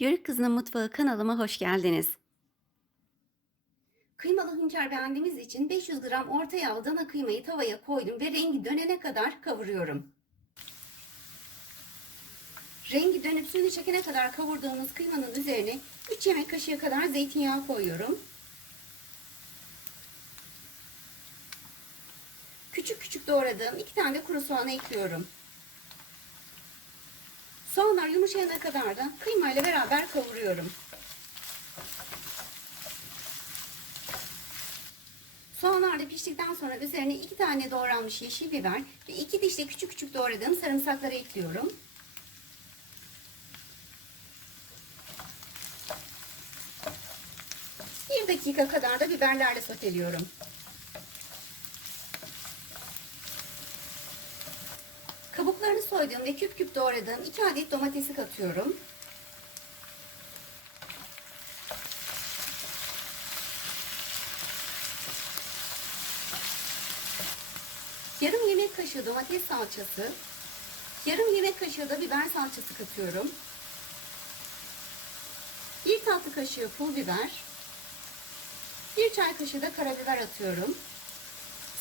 Yörük Kızının Mutfağı kanalıma hoş geldiniz. Kıymalı hünkâr beğendiğimiz için 500 gram orta yağlı dana kıymayı tavaya koydum ve rengi dönene kadar kavuruyorum. Rengi dönüp suyunu çekene kadar kavurduğumuz kıymanın üzerine 3 yemek kaşığı kadar zeytinyağı koyuyorum. Küçük küçük doğradığım 2 tane de kuru soğanı ekliyorum. Soğanlar yumuşayana kadar da kıymayla beraber kavuruyorum. Soğanlar da piştikten sonra üzerine 2 tane doğranmış yeşil biber ve 2 diş de küçük küçük doğradığım sarımsakları ekliyorum. 1 dakika kadar da biberlerle soteliyorum. Kabuklarını soyduğum ve küp küp doğradığım 2 adet domatesi katıyorum. Yarım yemek kaşığı domates salçası, yarım yemek kaşığı da biber salçası katıyorum. 1 tatlı kaşığı pul biber, 1 çay kaşığı da karabiber atıyorum.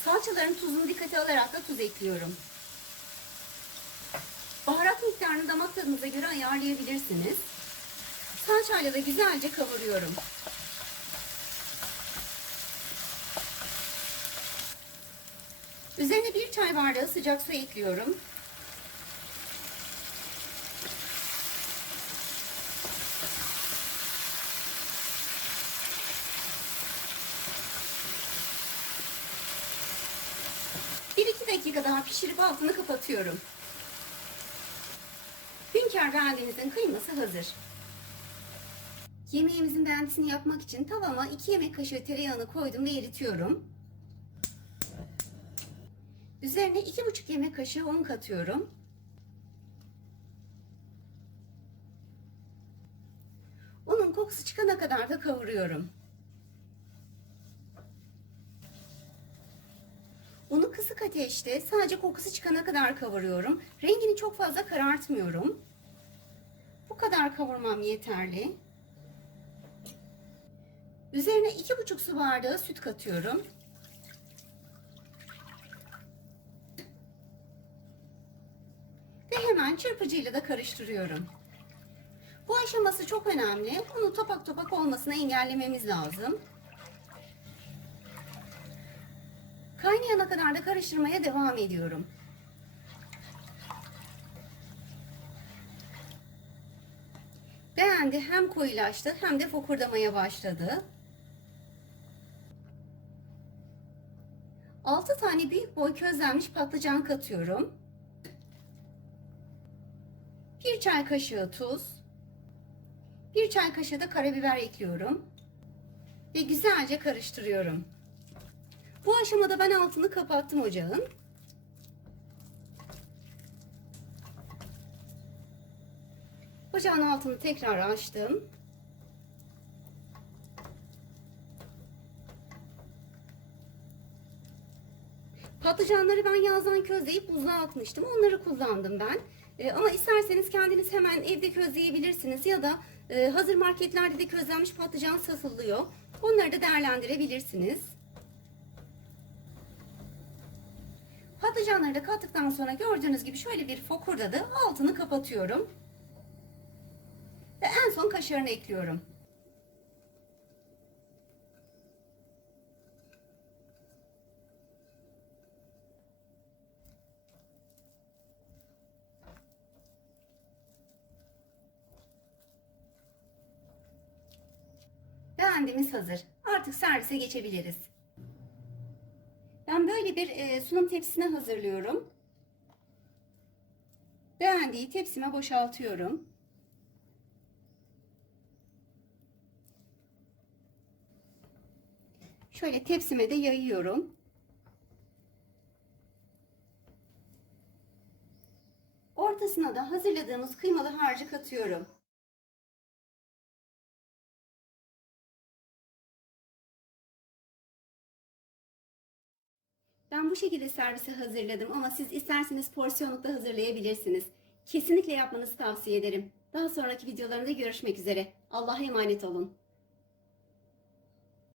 Salçaların tuzunu dikkate alarak da tuz ekliyorum. Baharat miktarını damak tadınıza göre ayarlayabilirsiniz. Salçayla da güzelce kavuruyorum. Üzerine 1 çay bardağı sıcak su ekliyorum. Bir iki dakika daha pişirip altını kapatıyorum. Hünkâr beğendiğinizin kıyması hazır. Yemeğimizin beğendisini yapmak için tavama 2 yemek kaşığı tereyağını koydum ve eritiyorum. Üzerine 2,5 yemek kaşığı un katıyorum. Unun kokusu çıkana kadar da kavuruyorum. Unu kısık ateşte sadece kokusu çıkana kadar kavuruyorum. Rengini çok fazla karartmıyorum. Bu kadar kavurmam yeterli. Üzerine 2,5 su bardağı süt katıyorum. Ve hemen çırpıcıyla da karıştırıyorum. Bu aşaması çok önemli. Unu topak topak olmasını engellememiz lazım. Kaynayana kadar da karıştırmaya devam ediyorum. Beğendi, hem koyulaştı hem de fokurdamaya başladı. 6 tane büyük boy közlenmiş patlıcan katıyorum. 1 çay kaşığı tuz, 1 çay kaşığı da karabiber ekliyorum ve güzelce karıştırıyorum. Bu aşamada ben altını kapattım ocağın. Ocağın altını tekrar açtım. Patlıcanları ben yazdan közleyip buzluğa atmıştım. Onları kullandım ben. Ama isterseniz kendiniz hemen evde közleyebilirsiniz ya da hazır marketlerde de közlenmiş patlıcan satılıyor. Onları da değerlendirebilirsiniz. Patlıcanları da kattıktan sonra gördüğünüz gibi şöyle bir fokurdadı. Altını kapatıyorum. Ve en son kaşarını ekliyorum. Beğendiğimiz hazır. Artık servise geçebiliriz. Ben böyle bir sunum tepsisine hazırlıyorum. Beğendiği tepsime boşaltıyorum. Şöyle tepsime de yayıyorum. Ortasına da hazırladığımız kıymalı harcı katıyorum. Ben bu şekilde servise hazırladım ama siz isterseniz porsiyonlukta hazırlayabilirsiniz. Kesinlikle yapmanızı tavsiye ederim. Daha sonraki videolarımda görüşmek üzere. Allah'a emanet olun.